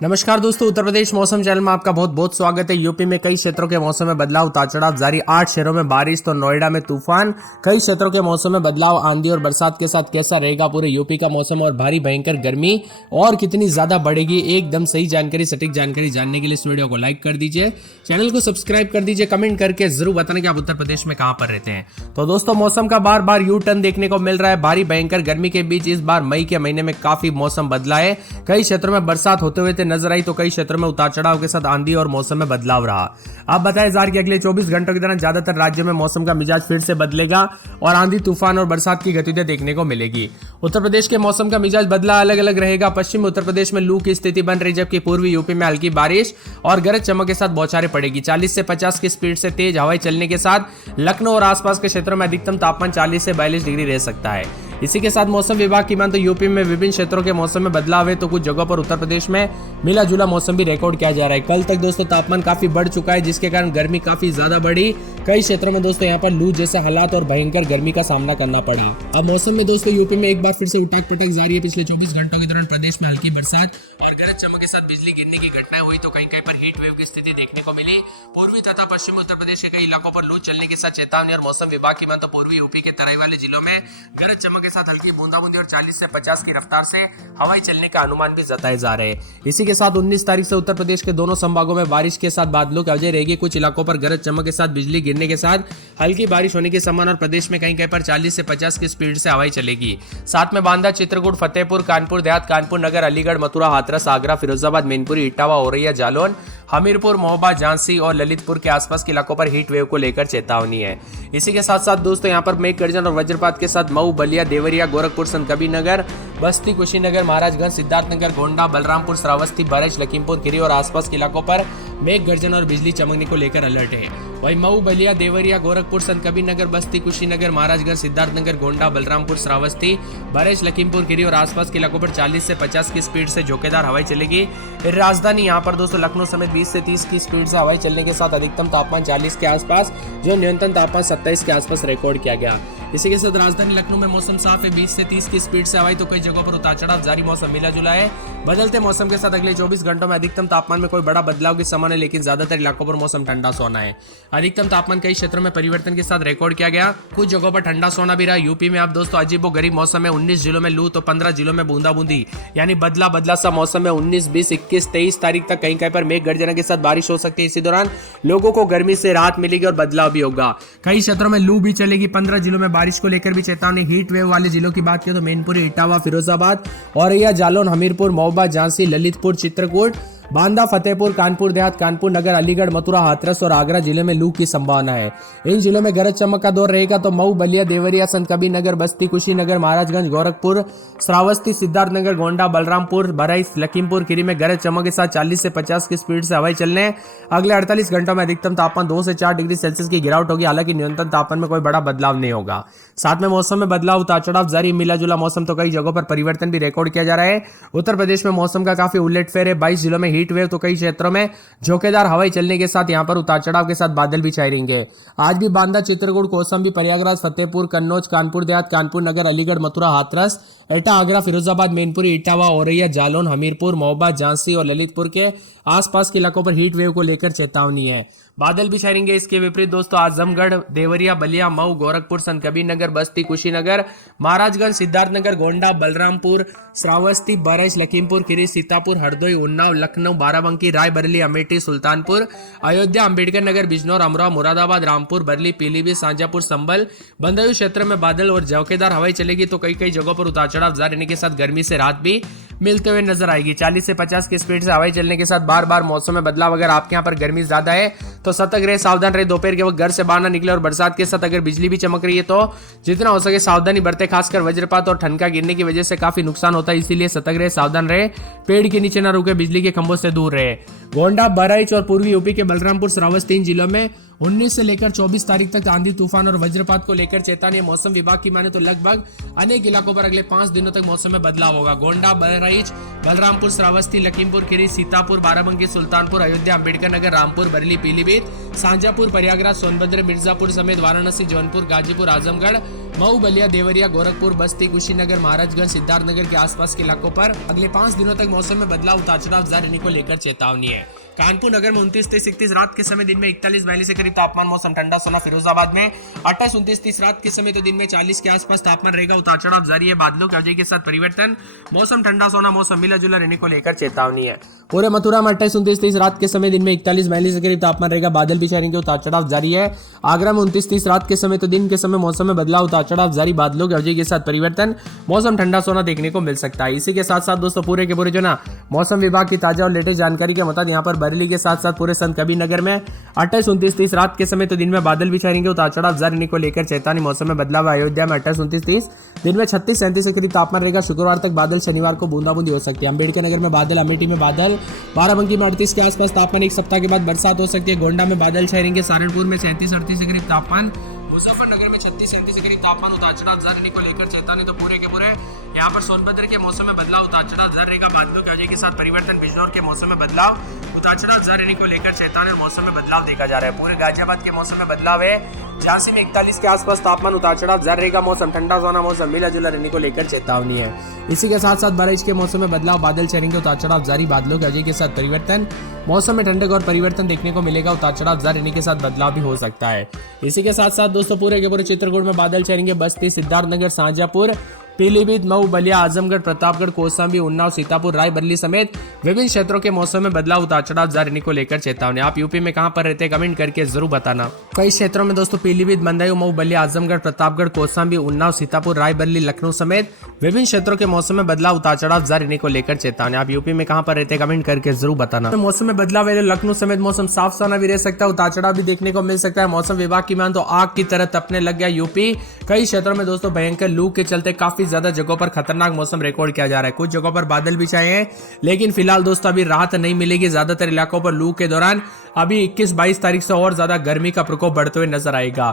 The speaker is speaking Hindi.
नमस्कार दोस्तों, उत्तर प्रदेश मौसम चैनल में आपका बहुत बहुत स्वागत है। यूपी में कई क्षेत्रों के मौसम में बदलाव, उतार चढ़ाव जारी। 8 शहरों में बारिश तो नोएडा में तूफान। कई क्षेत्रों के मौसम में बदलाव, आंधी और बरसात के साथ कैसा रहेगा पूरे यूपी का मौसम और भारी भयंकर गर्मी और कितनी ज्यादा बढ़ेगी, एकदम सही जानकारी, सटीक जानकारी जानने के लिए इस वीडियो को लाइक कर दीजिए, चैनल को सब्सक्राइब कर दीजिए, कमेंट करके जरूर बताना कि आप उत्तर प्रदेश में कहां पर रहते हैं। तो दोस्तों, मौसम का बार बार यू टर्न देखने को मिल रहा है। भारी भयंकर गर्मी के बीच इस बार मई के महीने में काफी मौसम बदला है। कई क्षेत्रों में बरसात होते हुए नजर आई तो कई क्षेत्रों में उतार चढ़ाव के साथ आंधी और मौसम में बदलाव रहा। अब बताया जा रहा है कि अगले 24 घंटों के दौरान ज्यादातर राज्यों में मौसम का मिजाज फिर से बदलेगा और आंधी, तूफान और बरसात की गतिविधियां देखने को मिलेगी। उत्तर प्रदेश के मौसम का मिजाज बदला अलग अलग रहेगा। पश्चिमी उत्तर प्रदेश में लू की स्थिति बन रही, जबकि पूर्वी यूपी में हल्की बारिश और गरज चमक के साथ बौछारें पड़ेगी। 40 से 50 की स्पीड से तेज हवाएं चलने के साथ लखनऊ और आसपास के क्षेत्रों में अधिकतम तापमान 40 से 42 डिग्री रह सकता है। इसी के साथ मौसम विभाग की मान तो यूपी में विभिन्न क्षेत्रों के मौसम में बदलाव है, तो कुछ जगहों पर उत्तर प्रदेश में मिला जुला मौसम भी रिकॉर्ड किया जा रहा है। कल तक दोस्तों तापमान काफी बढ़ चुका है, जिसके कारण गर्मी काफी ज्यादा बढ़ी। कई क्षेत्रों में दोस्तों यहाँ पर लू जैसा हालात और भयंकर गर्मी का सामना करना पड़ी। अब मौसम में दोस्तों यूपी में एक बार फिर से उठाक पटक जारी है। पिछले 24 घंटों के दौरान प्रदेश में हल्की बरसात और गरज चमक के साथ बिजली गिरने की घटनाएं हुई, तो कहीं कहीं पर हीट वेव की स्थिति देखने को मिली। पूर्वी तथा पश्चिमी उत्तर प्रदेश के कई इलाकों पर लू चलने के साथ चेतावनी और मौसम विभाग की मान तो पूर्वी यूपी के तराई वाले जिलों में गरज चमक के साथ हल्की बूंदाबांदी और 40 से 50 की रफ्तार से हवाई चलने का अनुमान भी जताए जा रहे हैं। इसी के साथ 19 तारीख से उत्तर प्रदेश के दोनों संभागों में बारिश के साथ बादलों की वजह रहेगी। कुछ इलाकों पर गरज चमक के साथ बिजली गिरने के साथ हल्की बारिश होने की संभावना और प्रदेश में कहीं कहीं पर 40 से 50 की स्पीड से हवाई चलेगी। साथ में बांदा, चित्रकूट, फतेहपुर, कानपुर देहात, कानपुर नगर, अलीगढ़, मथुरा, हाथरस, आगरा, फिरोजाबाद, मैनपुरी, इटावा, औरैया, जालौन, हमीरपुर, महोबा, झांसी और ललितपुर के आसपास के इलाकों पर हीट वेव को लेकर चेतावनी है। इसी के साथ साथ दोस्तों यहाँ पर मेघ गर्जन और वज्रपात के साथ मऊ, बलिया, देवरिया, गोरखपुर, संतकबीरनगर, बस्ती, कुशीनगर, महाराजगंज, सिद्धार्थनगर, गोंडा, बलरामपुर, श्रावस्ती, बरेली, लखीमपुर खीरी और आसपास के इलाकों पर मेघ गर्जन और बिजली चमकने को लेकर अलर्ट है। वहीं मऊ, बलिया, देवरिया, गोरखपुर, संतकबीरनगर, बस्ती, कुशीनगर, महाराजगंज, सिद्धार्थनगर, गोंडा, बलरामपुर, श्रावस्ती, बरेली, लखीमपुर खीरी और आसपास के इलाकों पर 40 से 50 की स्पीड से झोंकेदार हवाई चलेगी। राजधानी यहाँ पर दोस्तों लखनऊ समेत 20 से 30 की स्पीड से हवाई चलने के साथ अधिकतम तापमान 40 के आसपास, जो न्यूनतम तापमान 27 के आसपास रिकॉर्ड किया गया। इसी के साथ राजधानी लखनऊ में मौसम साफ है। 20 से 30 की स्पीड से हवाई तो कई जगहों पर उतार चढ़ाव जारी, मौसम मिला जुला है। बदलते मौसम के साथ अगले 24 घंटों में अधिकतम तापमान में कोई बड़ा बदलाव की संभावना है, लेकिन ज्यादातर इलाकों पर मौसम ठंडा सोना है। अधिकतम तापमान कई क्षेत्रों में परिवर्तन के साथ रिकॉर्ड किया गया। कुछ जगहों पर ठंडा सोना भी रहा। यूपी में अब दोस्तों अजीबो गरीब मौसम है। 19 जिलों में लू तो 15 जिलों में बूंदाबूंदी, यानी बदला बदला सा मौसम है। 19, 20, 21, 23 तारीख तक कहीं कहीं पर मेघ गर्जना के साथ बारिश हो सकती है। इसी दौरान लोगों को गर्मी से राहत मिलेगी और बदलाव भी होगा। कई क्षेत्रों में लू भी चलेगी। 15 जिलों में बारिश को लेकर भी चेतावनी। हीट वेव वाले जिलों की बात करें तो मैनपुरी, इटावा, फिरोजाबाद, औरैया, जालौन, हमीरपुर, महोबा, झांसी, ललितपुर, चित्रकूट, बांदा, फतेहपुर, कानपुर देहात, कानपुर नगर, अलीगढ़, मथुरा, हाथरस और आगरा जिले में लू की संभावना है। इन जिलों में गरज चमक का दौर रहेगा। तो मऊ, बलिया, देवरिया, संतकबीरनगर, बस्ती, कुशीनगर, महाराजगंज, गोरखपुर, श्रावस्ती, सिद्धार्थनगर, गोंडा, बलरामपुर, बरेली, लखीमपुर खीरी में गरज चमक के साथ 40 से 50 की स्पीड से हवाई चलने। अगले 48 घंटों में अधिकतम तापमान 2 से 4 डिग्री सेल्सियस की गिरावट होगी। हालांकि न्यूनतम तापमान में कोई बड़ा बदलाव नहीं होगा। साथ में मौसम में बदलाव, उतार चढ़ाव जारी, मिला जुला मौसम तो कई जगहों पर परिवर्तन भी रिकॉर्ड किया जा रहा है। उत्तर प्रदेश में मौसम का काफी उलटफेर है। 22 जिलों में हीट वेव तो कई क्षेत्रों में झोंकेदार हवाई चलने के साथ यहां पर उतार चढ़ाव के साथ बादल भी छाए रहेंगे। आज भी बांदा, चित्रकूट, कौशाम्बी, प्रयागराज, फतेहपुर, कन्नौज, कानपुर देहात, कानपुर नगर, अलीगढ़, मथुरा, हाथरस, एटा, आगरा, फिरोजाबाद, मैनपुरी, इटावा, औरैया, जालौन, हमीरपुर, महोबा, झांसी और ललितपुर के आसपास के इलाकों पर हीट वेव को लेकर चेतावनी है। बादल भी छाएंगे। इसके विपरीत दोस्तों आजमगढ़, देवरिया, बलिया, मऊ, गोरखपुर, संतकबीरनगर, बस्ती, कुशीनगर, महाराजगंज, सिद्धार्थनगर, गोंडा, बलरामपुर, श्रावस्ती, बरेली, लखीमपुर खीरी, सीतापुर, हरदोई, उन्नाव, लखनऊ, बाराबंकी, रायबरेली, अमेठी, सुल्तानपुर, अयोध्या, अंबेडकर नगर, बिजनौर, अमरोहा, मुरादाबाद, रामपुर, बरेली, पीलीभीत, शाजापुर, संभल, बंदरदेव क्षेत्र में बादल और झोंकेदार हवाई चलेगी। तो कई कई जगहों पर उतार चढ़ाव जारी रहने के साथ गर्मी से राहत भी मिलते हुए नजर आएगी। 40 से 50 की स्पीड से हवाई चलने के साथ बार बार मौसम में बदलाव। अगर आपके यहाँ पर गर्मी ज्यादा है तो सतर्क रहे, सावधान रहे। दोपहर के वक्त घर से बाहर ना निकले और बरसात के साथ अगर बिजली भी चमक रही है तो जितना हो सके सावधानी बरते। खासकर वज्रपात और ठनका गिरने की वजह से काफी नुकसान होता है, इसीलिए सतर्क रहे, सावधान रहे, पेड़ के नीचे न रुके, बिजली के खंभों से दूर रहे। गोंडा, बहराइच और पूर्वी यूपी के बलरामपुर, श्रावस्ती जिलों में 19 से लेकर 24 तारीख तक आंधी, तूफान और वज्रपात को लेकर चेतावनी। मौसम विभाग की माने तो लगभग अनेक इलाकों पर अगले 5 दिनों तक मौसम में बदलाव होगा। गोंडा, बहराइच, बलरामपुर, श्रावस्ती, लखीमपुर खीरी, सीतापुर, बाराबंकी, सुल्तानपुर, अयोध्या, अंबेडकर नगर, रामपुर, बरेली, पीलीभीत, शाजापुर, प्रयागराज, सोनभद्र, मिर्जापुर समेत वाराणसी, जौनपुर, गाजीपुर, आजमगढ़, मऊ, बलिया, देवरिया, गोरखपुर, बस्ती, कुशीनगर, महाराजगंज, सिद्धार्थनगर के आसपास के इलाकों पर अगले 5 दिनों तक मौसम में बदलाव उतार चढ़ाव जारी रहने को लेकर चेतावनी है। कानपुर नगर में 29-30 रात के समय दिन में 41-42 के करीब तापमान, मौसम ठंडा सोना। फिरोजाबाद में 28-29 रात के समय तो दिन में 40 के आसपास तापमान रहेगा। उतार चढ़ाव जारी है, बादलों की वजह के साथ परिवर्तन, मौसम ठंडा सोना, मौसम मिला जुला रहने को लेकर चेतावनी है। पूरे मथुरा में 28-29 रात के समय दिन में 41-42 के करीब तापमान रहेगा, बादल भी छाएंगे, उतार चढ़ाव जारी है। आगरा में 29-30 रात के समय तो दिन के समय मौसम में बदलाव, उतार चढ़ाव जारी, बादलों की वजह के साथ परिवर्तन, मौसम ठंडा सोना देखने को मिल सकता है। इसी के साथ साथ दोस्तों पूरे के पूरे जो ना मौसम विभाग की ताजा और लेटेस्ट जानकारी के मुताबिक यहाँ पर बरेली के साथ साथ पूरे संत कबीर नगर में 28-29 रात के समय तो दिन में बादल भी छाएंगे, उतार चढ़ाव जारी रहने को लेकर चेतावनी, मौसम में बदलाव। अयोध्या में 28-29 दिन में 36-37 के करीब तापमान रहेगा। शुक्रवार तक बादल, शनिवार को बूंदाबूंदी हो सकती है। अम्बेडकर नगर में बादल, अमेठी में बादल, बाराबंकी में 38 के आसपास तापमान, एक सप्ताह के बाद बरसात हो सकती है। गोंडा में बादल छाएंगे, सहारनपुर में 37-38 के करीब तापमान, मुजफ्फरनगर में 36-37 के करीब तापमान, उतार चढ़ाव जारी रहने को लेकर चेतावनी। तो पूरे के पूरे यहाँ पर सोनभद्र के मौसम में बदलाव, उतार चढ़ाव जारी रहेगा, बादलों की वजह के साथ परिवर्तन। बिजनौर के मौसम में बदलाव, उतार चढ़ाव जारी रहने को लेकर चेतावनी और मौसम में बदलाव देखा जा रहा है। पूरे गाजियाबाद के मौसम में बदलाव है, झांसी में 41 के आसपास तापमान, उतार चढ़ाव जारी रहेगा, मौसम ठंडा सोना, मौसम मिला जुला रहने को लेकर चेतावनी है। इसी के साथ साथ बरेली के मौसम में बदलाव, बादल छाएंगे, उतार चढ़ाव जारी, बादलों की वजह के साथ परिवर्तन, मौसम में ठंडक और परिवर्तन देखने को मिलेगा, उतार चढ़ाव जारी रहने के साथ बदलाव भी हो सकता है। इसी के साथ साथ दोस्तों पूरे के पूरे चित्रकूट में बादल छाएंगे, बस्ती, सिद्धार्थनगर, शाहजहांपुर, पीलीभीत, मऊ, बलिया, आजमगढ़, प्रतापगढ़, कौशाम्बी, उन्नाव, सीतापुर, रायबरेली समेत विभिन्न क्षेत्रों के मौसम में बदलाव, उतार चढ़ाव जारी रहने को लेकर चेतावनी। आप यूपी में कहां पर रहते हैं कमेंट करके जरूर बताना। कई क्षेत्रों में दोस्तों पीलीभीत, बदायूं, मऊ, बलिया, आजमगढ़, प्रतापगढ़, कौशाम्बी, उन्नाव, सीतापुर, रायबरेली, लखनऊ समेत विभिन्न क्षेत्रों के मौसम में बदलाव, उतार चढ़ाव जारी रहने को लेकर चेतावनी। आप यूपी में कहां पर रहते हैं कमेंट करके जरूर बताना। तो मौसम में बदलाव है, लखनऊ समेत मौसम साफ सोना भी रह सकता है, उतार चढ़ाव भी देखने को मिल सकता है। मौसम विभाग की मान तो आग की तरह तपने लग गया यूपी। कई क्षेत्रों में दोस्तों भयंकर लू के चलते काफी ज्यादा जगहों पर खतरनाक मौसम रिकॉर्ड किया जा रहा है। कुछ जगहों पर बादल भी छाए हैं, लेकिन फिलहाल दोस्तों अभी राहत नहीं मिलेगी। ज्यादातर इलाकों पर लू के दौरान अभी 21-22 तारीख से और ज्यादा गर्मी का प्रकोप बढ़ते हुए नजर आएगा।